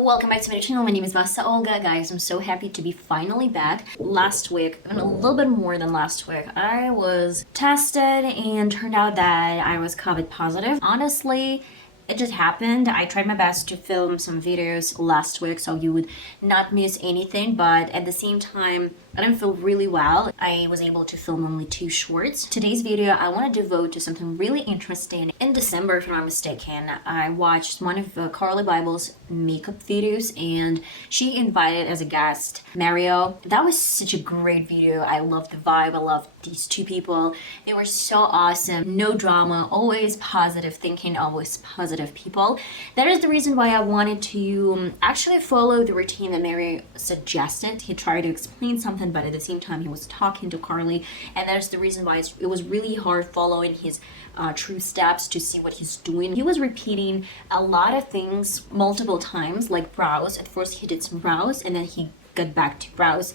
Welcome back to my channel. My name is VassaOlga. Guys, I'm so happy to be finally back. Last week, and a little bit more than last week, I was tested and turned out that I was COVID positive. Honestly, it just happened. I tried my best to film some videos last week so you would not miss anything, but at the same time, I didn't feel really well. I was able to film only 2 shorts. Today's video, I want to devote to something really interesting. In December, if I'm not mistaken, I watched one of Carli Bybel's makeup videos and she invited as a guest Mario. That was such a great video. I loved the vibe. I loved these 2 people. They were so awesome. No drama, always positive thinking, always positive people. That is the reason why I wanted to actually follow the routine that Mario suggested. He tried to explain something, but at the same time he was talking to Carli, and that is the reason why it was really hard following his true steps to see what he's doing. He was repeating a lot of things multiple times, like brows. At first he did some brows and then he got back to brows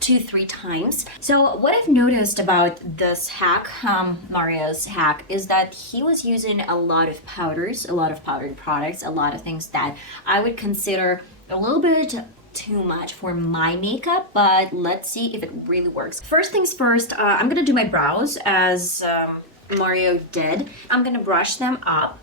2-3 times. So what I've noticed about this hack, Mario's hack, is that he was using a lot of powders, a lot of powdered products, a lot of things that I would consider a little bit too much for my makeup, but let's see if it really works. First things first, I'm gonna do my brows as Mario did. I'm gonna brush them up.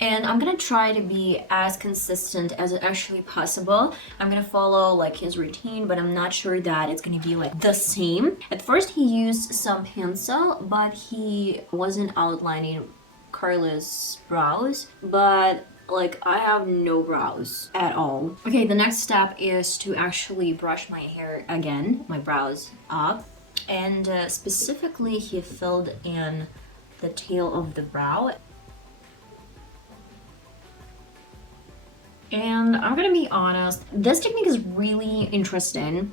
And I'm gonna try to be as consistent as it actually possible. I'm gonna follow like his routine, but I'm not sure that it's gonna be like the same. At first he used some pencil, but he wasn't outlining Carli's brows. But like I have no brows at all. Okay, the next step is to actually brush my hair again, my brows up. And specifically he filled in the tail of the brow. And I'm gonna be honest, this technique is really interesting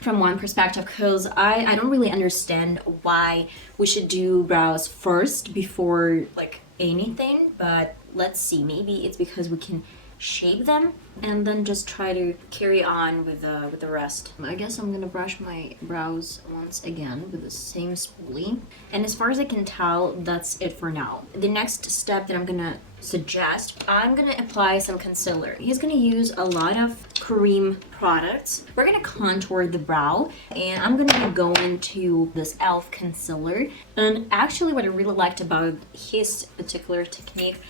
from one perspective because I don't really understand why we should do brows first before like anything, but let's see, maybe it's because we can shape them and then just try to carry on with the rest. I guess I'm gonna brush my brows once again with the same spoolie, and as far as I can tell, that's it for now. The next step that I'm gonna suggest, I'm gonna apply some concealer. He's gonna use a lot of cream products. We're gonna contour the brow, and I'm gonna be going to this e.l.f. concealer. And actually what I really liked about his particular technique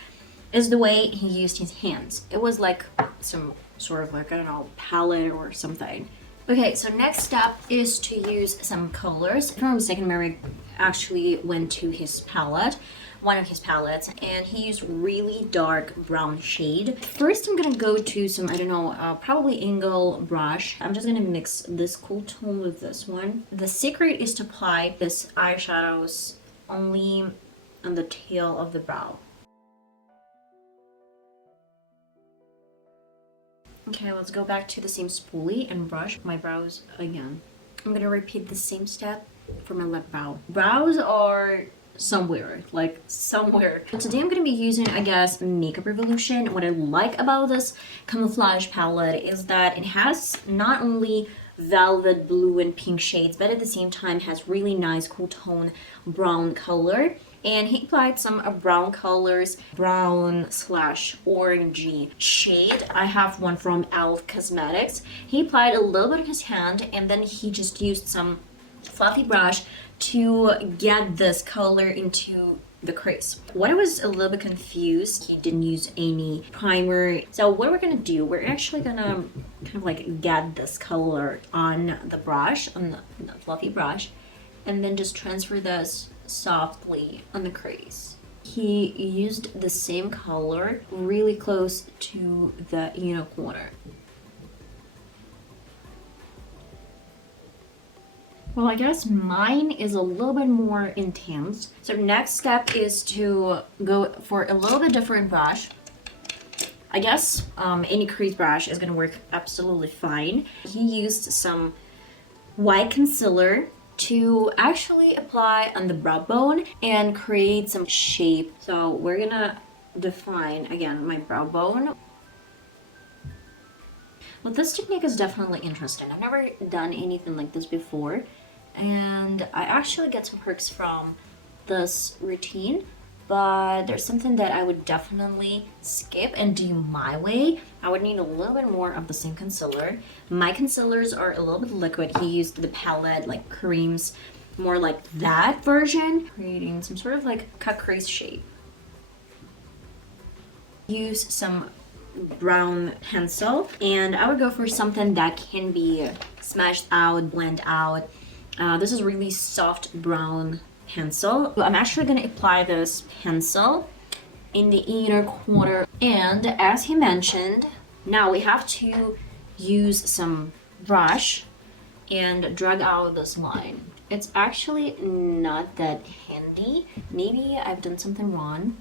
is the way he used his hands. It was like some sort of like, I don't know, palette or something. Okay, so next step is to use some colors. If I'm not mistaken, Mary actually went to his palette, one of his palettes, and he used really dark brown shade. First, I'm gonna go to some, I don't know, probably angle brush. I'm just gonna mix this cool tone with this one. The secret is to apply this eyeshadows only on the tail of the brow. Okay, let's go back to the same spoolie and brush my brows again. I'm gonna repeat the same step for my left brow. Brows are somewhere, like somewhere. Today I'm gonna be using, I guess, Makeup Revolution. What I like about this camouflage palette is that it has not only velvet blue and pink shades, but at the same time has really nice cool tone brown color. And he applied some brown colors, brown slash orangey shade. I have one from e.l.f. Cosmetics. He applied a little bit on his hand, and then he just used some fluffy brush to get this color into the crease. When I was a little bit confused, he didn't use any primer. So what we're gonna do, we're actually gonna kind of like get this color on the brush, on the fluffy brush, and then just transfer this softly on the crease. He used the same color really close to the inner corner. Well, I guess mine is a little bit more intense. So next step is to go for a little bit different brush. I guess any crease brush is gonna work absolutely fine. He used some white concealer to actually apply on the brow bone and create some shape. So we're gonna define again my brow bone. Well, this technique is definitely interesting. I've never done anything like this before, and I actually get some perks from this routine. but there's something that I would definitely skip and do my way. I would need a little bit more of the same concealer. My concealers are a little bit liquid. He used the palette, like creams, more like that version, creating some sort of like catrice shape. Use some brown pencil, and I would go for something that can be smashed out, blend out. This is really soft brown pencil. I'm actually going to apply this pencil in the inner corner, and as he mentioned, now we have to use some brush and drag out this line. It's actually not that handy. Maybe I've done something wrong,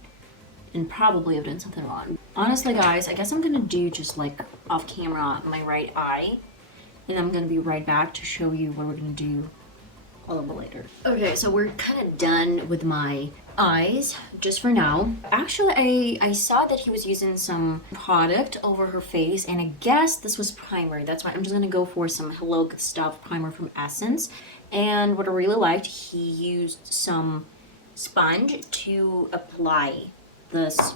and probably I've done something wrong. Honestly guys, I guess I'm gonna do just like off camera my right eye, and I'm gonna be right back to show you what we're gonna do a little bit later. Okay, so we're kind of done with my eyes just for now. Actually, I saw that he was using some product over her face, and I guess this was primer. That's why I'm just gonna go for some Hello Good Stuff primer from Essence. And what I really liked, he used some sponge to apply this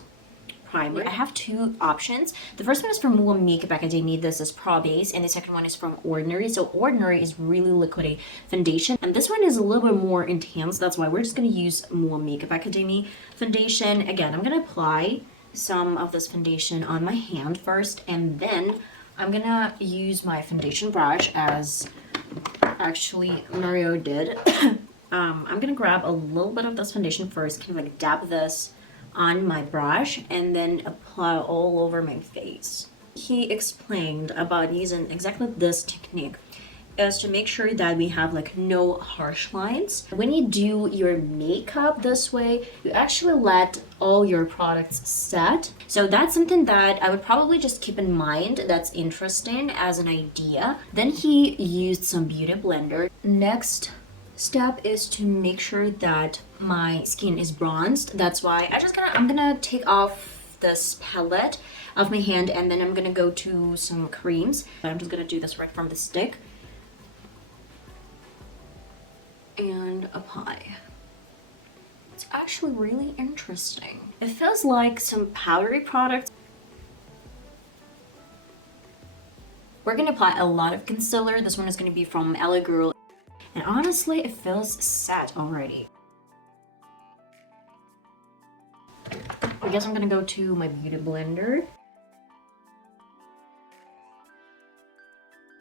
primer. I have two options. The first one is from MUA Makeup Academy. This is Pro Base, and the second one is from Ordinary. So Ordinary is really liquidy foundation, and this one is a little bit more intense. That's why we're just gonna use MUA Makeup Academy foundation. Again, I'm gonna apply some of this foundation on my hand first, and then I'm gonna use my foundation brush as actually Mario did. I'm gonna grab a little bit of this foundation first, kind of like dab this on my brush, and then apply all over my face. He explained about using exactly this technique is to make sure that we have like no harsh lines. When you do your makeup this way, you actually let all your products set. So that's something that I would probably just keep in mind. That's interesting as an idea. Then he used some beauty blender. Next step is to make sure that my skin is bronzed. That's why I'm gonna take off this palette of my hand, and then I'm gonna go to some creams. I'm just gonna do this right from the stick and apply. It's actually really interesting. It feels like some powdery product. We're gonna apply a lot of concealer. This one is gonna be from L.A.Girl. And honestly, it feels set already. I guess I'm gonna go to my beauty blender.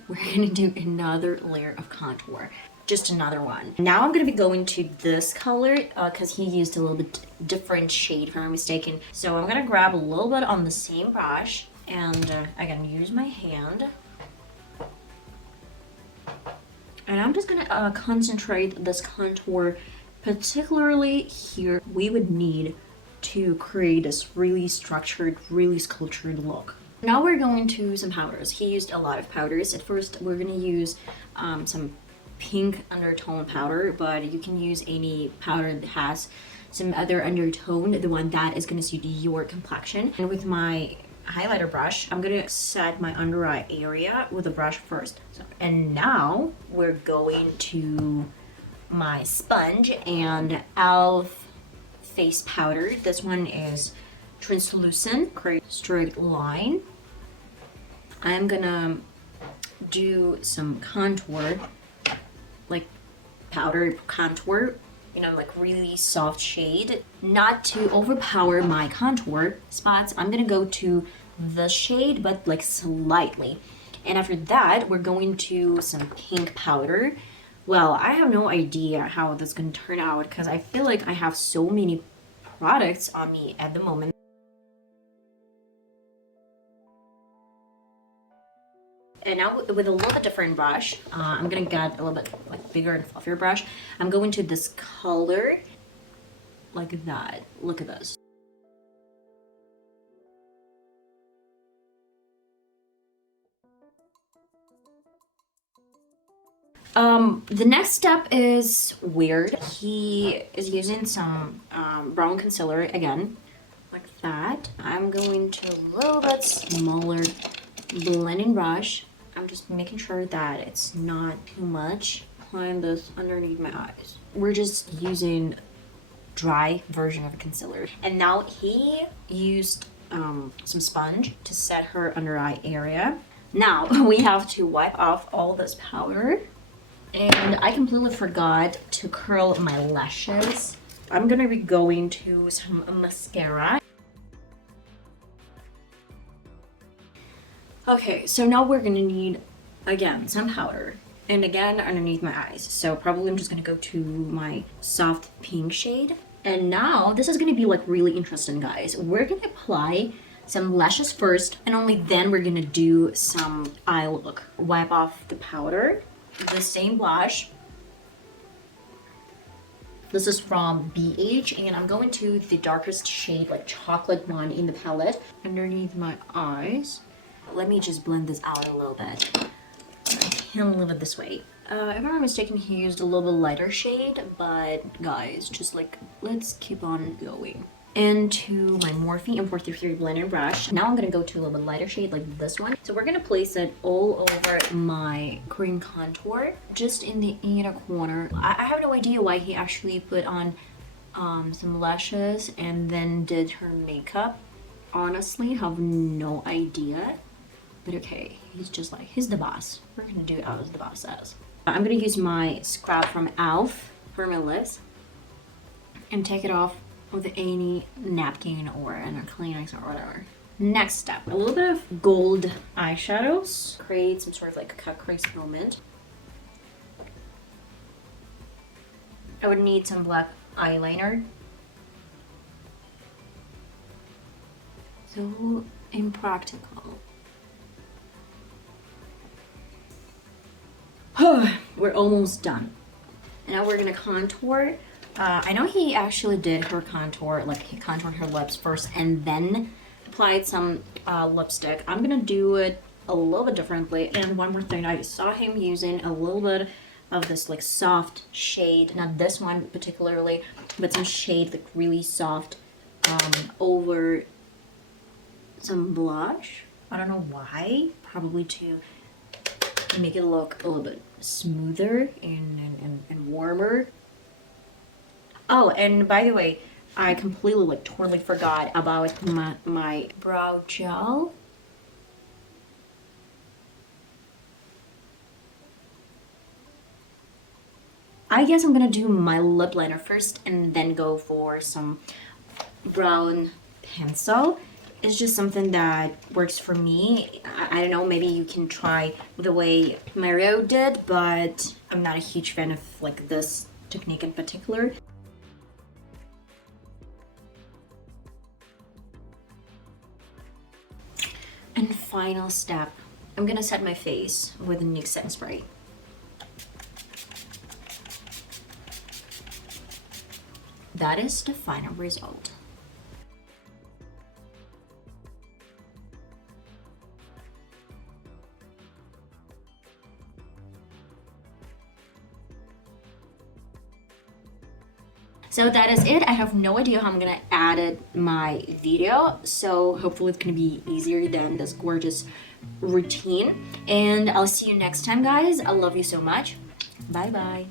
We're gonna do another layer of contour. Just another one. Now I'm gonna be going to this color because he used a little bit different shade if I'm not mistaken. So I'm gonna grab a little bit on the same brush, and again, use my hand. And I'm just gonna concentrate this contour, particularly here. We would need to create this really structured, really sculptured look. Now we're going to some powders. He used a lot of powders. At first, we're gonna use some pink undertone powder, but you can use any powder that has some other undertone, the one that is gonna suit your complexion. And with my highlighter brush, I'm gonna set my under eye area with a brush first. And now we're going to my sponge and e.l.f. face powder. This one is translucent, create a straight line. I'm gonna do some contour, like powder contour, you know, like really soft shade. Not to overpower my contour spots, I'm gonna go to the shade, but like slightly. And after that, we're going to some pink powder. Well, I have no idea how this is gonna turn out because I feel like I have so many products on me at the moment. And now with a little bit different brush, I'm gonna get a little bit like bigger and fluffier brush. I'm going to this color like that. Look at this. The next step is weird. He is using some brown concealer again, like that. I'm going to a little bit smaller blending brush. I'm just making sure that it's not too much. Applying this underneath my eyes. We're just using dry version of a concealer. And now he used some sponge to set her under eye area. Now we have to wipe off all this powder. And I completely forgot to curl my lashes. I'm gonna be going to some mascara. Okay, so now we're gonna need, again, some powder. And again, underneath my eyes. So probably I'm just gonna go to my soft pink shade. And now, this is gonna be like really interesting, guys. We're gonna apply some lashes first, and only then we're gonna do some eye look. Wipe off the powder. The same blush. This is from BH, and I'm going to the darkest shade, like chocolate one in the palette, underneath my eyes. Let me just blend this out a little bit. I can leave it this way. If I'm not mistaken, he used a little bit lighter shade, but guys, just like, let's keep on going. Into my Morphe M433 blender brush. Now I'm gonna go to a little bit lighter shade like this one. So we're gonna place it all over my cream contour, just in the inner corner. I have no idea why he actually put on some lashes and then did her makeup. Honestly, have no idea. But okay, he's just like, he's the boss. We're gonna do it as the boss says. I'm gonna use my scrub from e.l.f. for my lips and take it off with any napkin or a Kleenex or whatever. Next step, a little bit of gold eyeshadows. Create some sort of like cut crease moment. I would need some black eyeliner. So impractical. We're almost done. And now we're gonna contour. I know he actually did her contour, like he contoured her lips first and then applied some lipstick. I'm gonna do it a little bit differently. And one more thing, I saw him using a little bit of this like soft shade, not this one particularly, but some shade like really soft over some blush. I don't know why, probably to make it look a little bit smoother and warmer. Oh, and by the way, I completely like totally forgot about my brow gel. I guess I'm gonna do my lip liner first and then go for some brown pencil. It's just something that works for me. I don't know, maybe you can try the way Mario did, but I'm not a huge fan of like this technique in particular. And final step, I'm gonna set my face with a NYX setting spray. That is the final result. So that is it. I have no idea how I'm gonna edit my video, so hopefully it's gonna be easier than this gorgeous routine. And I'll see you next time, guys. I love you so much. Bye bye.